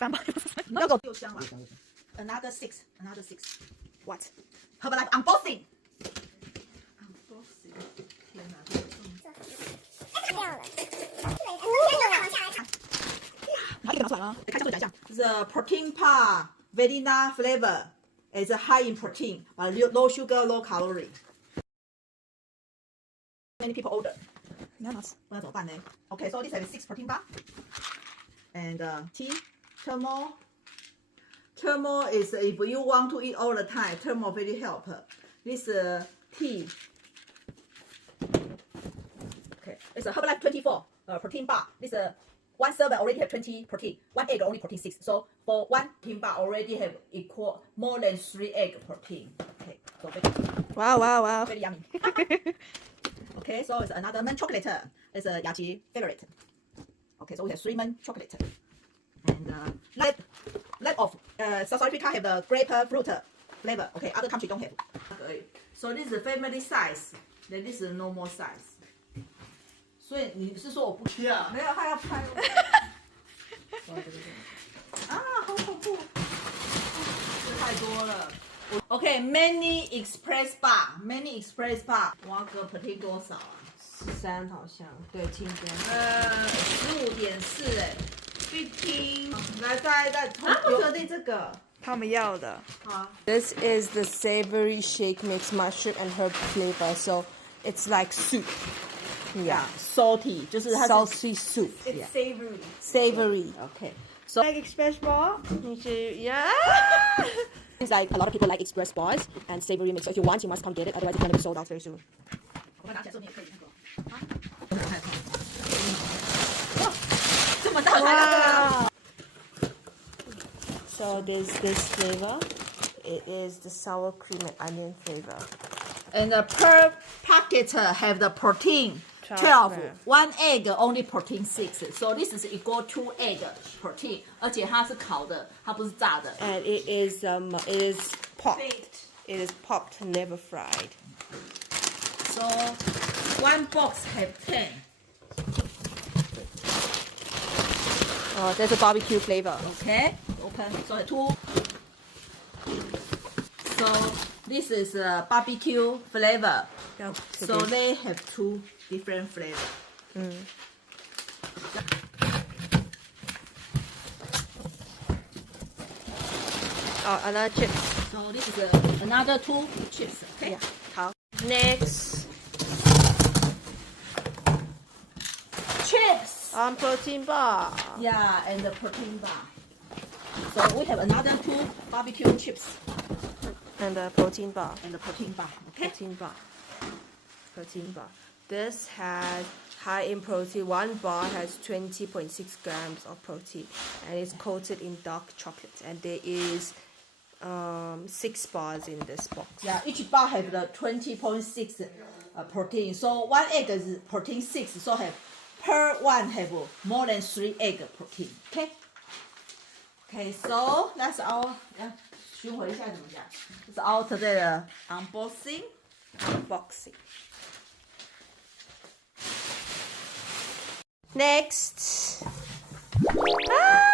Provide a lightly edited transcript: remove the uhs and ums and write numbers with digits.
要给我6箱了。Another six. What? Herbalife unboxing. 天哪，这个亮了。拿一个拿出来了，开箱会讲一下。这是 protein bar vanilla flavor. It's high in protein, but low sugar, low calorie. Many people order. 你要拿吃，不知道怎么办呢 ？Okay, so this has 6 protein bar. And tea, thermal. Thermal is if you want to eat all the time, thermal very help. This tea. Okay, it's a Herbalife 24 protein bar. This one server already have 20 protein. One egg only protein 6. So for one protein bar already have equal more than 3 egg protein. Okay, so Wow. very yummy. Okay, so it's another mint chocolate. It's a Yaji favorite. Okay, so we have 3 mint chocolate. And LiftOff. South Africa have the grape fruit flavor. Okay, other country don't have. Okay, so this is family size. Then this is normal size. 所以你是说我不贴啊？没有，他要拍我。啊，好恐怖！这太多了。Okay, many express bar. 我个 protein 多少啊13好像，对，清真。15.4哎。15，来再，不确定这个。他们要的。好。This is the savory shake mix mushroom and herb flavor, so it's like soup. Yeah, salty 就是它 salty soup. It's Yeah. savory. Savory. Okay. So like express ball? Yeah. Seems like a lot of people like express bars and savory mix. So if you want, you must come get it. Otherwise, it's gonna be sold out very soon. 我拿起来之后你也可以那个。啊，我很害怕。哇，这么大台 So there's this flavor. It is the sour cream and onion flavor. And per packet have the protein 12. One egg only protein 6. So this is equal 2 egg protein. 而且它是烤的，它不是炸的。 And it is popped. It is popped, never fried. So one box have 10. Oh, there's a barbecue flavor. Okay, open. So 2. So this is a barbecue flavor. So they have 2 different flavors. Oh, another chip. So this is another 2 chips. Okay. Yeah. 好 Next. Chips. Protein bar. Yeah, and the protein bar. So we have another 2 barbecue chips And the protein bar. and the protein bar. Okay. Protein bar. This has high in protein. One bar has 20.6 grams of protein and it's coated in dark chocolate. And there is 6 bars in this box. Yeah, each bar have the 20.6 protein. So one egg is protein 6. So have per one have more than 3 egg protein. Okay. Okay, so that's our 巡回一下怎么讲？这是 our today 的 unboxing. Next. Ah!